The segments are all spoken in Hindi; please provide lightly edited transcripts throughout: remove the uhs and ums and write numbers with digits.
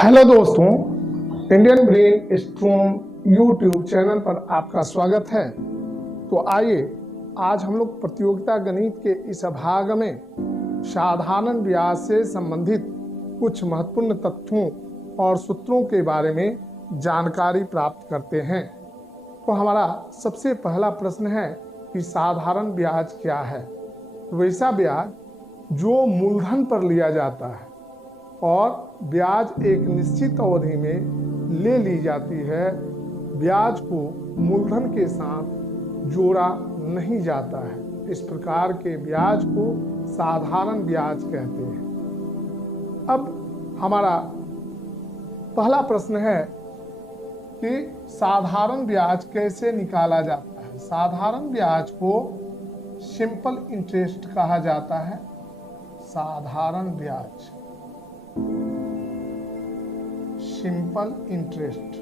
हेलो दोस्तों, Indian brain strong YouTube channel पर आपका स्वागत है। तो आइए आज हम लोग प्रतियोगिता गणित के इस भाग में साधारण ब्याज से संबंधित कुछ महत्वपूर्ण तथ्यों और सूत्रों के बारे में जानकारी प्राप्त करते हैं। तो हमारा सबसे पहला प्रश्न है कि साधारण ब्याज क्या है। वैसा ब्याज जो मूलधन पर लिया जाता है और ब्याज एक निश्चित अवधि में ले ली जाती है। ब्याज को मूलधन के साथ जोड़ा नहीं जाता है। इस प्रकार के ब्याज को साधारण ब्याज कहते हैं। अब हमारा पहला प्रश्न है कि साधारण ब्याज कैसे निकाला जाता है। साधारण ब्याज को सिंपल इंटरेस्ट कहा जाता है। साधारण ब्याज, सिंपल इंटरेस्ट।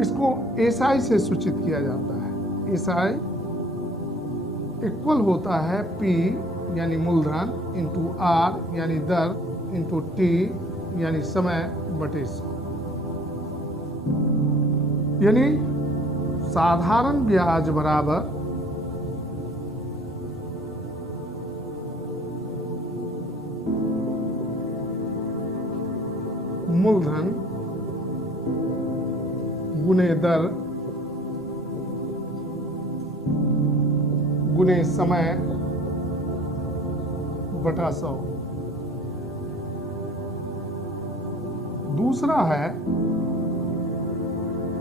इसको एसआई से सूचित किया जाता है। एसआई इक्वल होता है पी यानी मूलधन इंटू आर यानी दर इंटू टी यानी समय बटे 100। यानी साधारण ब्याज बराबर मूलधन गुने दर गुने समय बटा 100।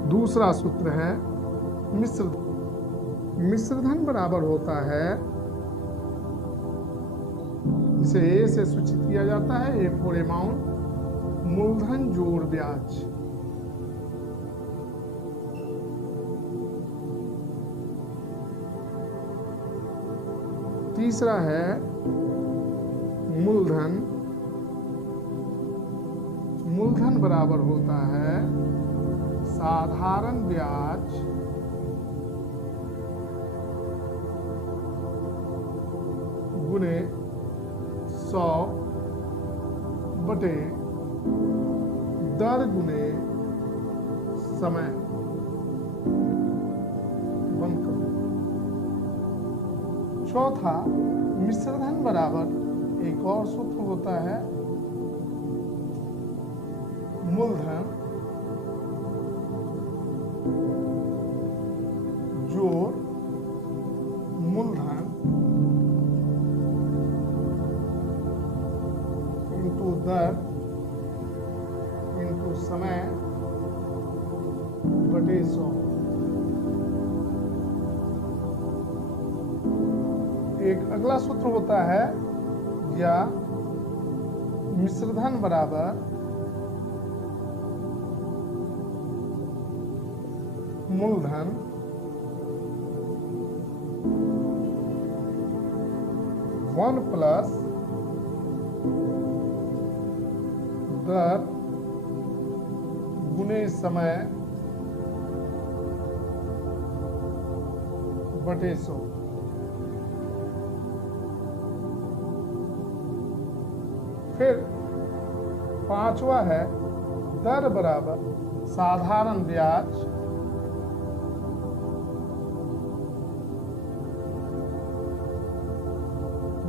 दूसरा सूत्र है मिश्रधन बराबर होता है, इसे ए से सूचित किया जाता है, ए फॉर अमाउंट, मूलधन जोड़ ब्याज। तीसरा है मूलधन बराबर होता है साधारण ब्याज गुने 100 बटे दर गुने समय। बंद करो। चौथा मिश्रधन बराबर एक और सूत्र होता है मूलधन जोड़ मूलधन इंटू दर इंटू समय बटे 100। एक अगला सूत्र होता है या मिश्रधन बराबर मूलधन वन प्लस दर गुने समय बटे 100। फिर पांचवा है दर बराबर साधारण ब्याज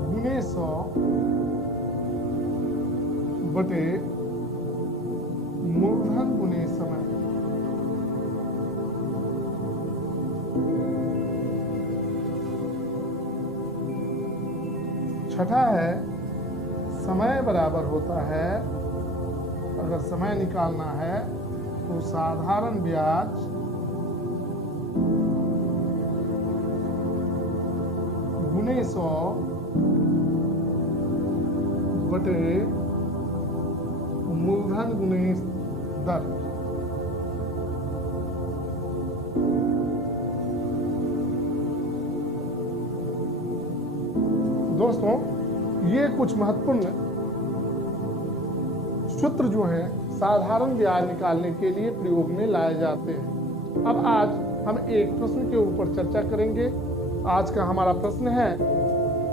गुने 100 बटे मूलधन गुने समय। छठा है समय बराबर होता है, अगर समय निकालना है तो साधारण ब्याज गुने 100 बटे मूलधन गुने दर। दोस्तों, ये कुछ महत्वपूर्ण सूत्र जो हैं साधारण ब्याज निकालने के लिए प्रयोग में लाए जाते हैं। अब आज हम एक प्रश्न के ऊपर चर्चा करेंगे। आज का हमारा प्रश्न है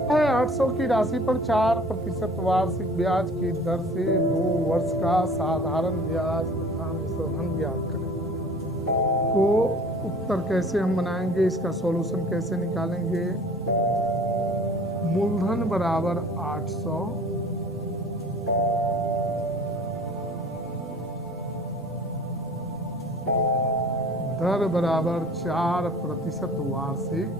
800 की राशि पर 4% वार्षिक ब्याज की दर से 2 वर्ष का साधारण ब्याज तथा मिश्रधन ब्याज करें। तो उत्तर कैसे हम बनाएंगे, इसका सॉल्यूशन कैसे निकालेंगे। मूलधन बराबर 800, दर बराबर 4% वार्षिक,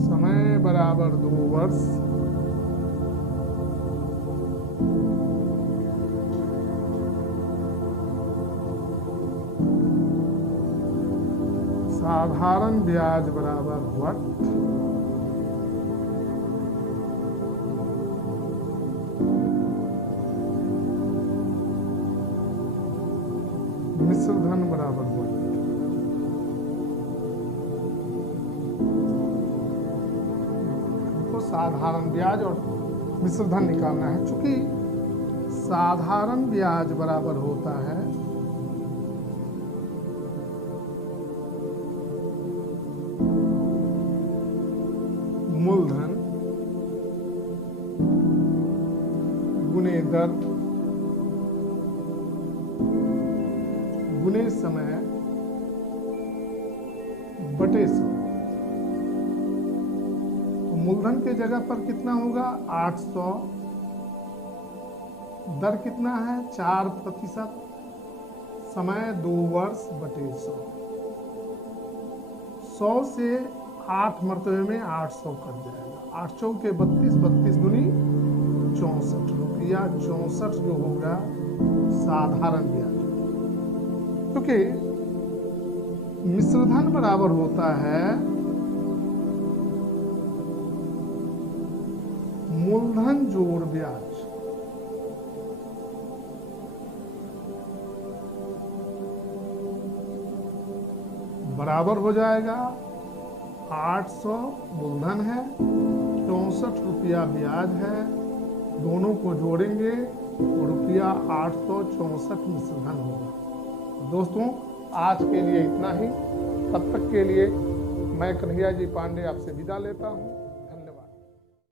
समय बराबर 2 वर्ष, साधारण ब्याज बराबर वट, मिश्रधन बराबर वट। हमको साधारण ब्याज और मिश्रधन निकालना है। चूंकि साधारण ब्याज बराबर होता है मूलधन गुने दर गुने समय बटे सौ। तो मूलधन के जगह पर कितना होगा 800, दर कितना है 4%, समय 2 वर्ष बटे 100। 100 से 8 मरतबे में 800 कट जाएगा। 8 चौक के 32, 32 दूनी 64 रुपया 64 जो होगा साधारण ब्याज। क्योंकि मिश्रधन बराबर होता है मूलधन जोड़ ब्याज। बराबर हो जाएगा 800 मूलधन है, 64 रुपया ब्याज है, दोनों को जोड़ेंगे तो रुपया 864 मिश्रधन होगा। दोस्तों आज के लिए इतना ही। तब तक के लिए मैं कन्हैया जी पांडे आपसे विदा लेता हूँ।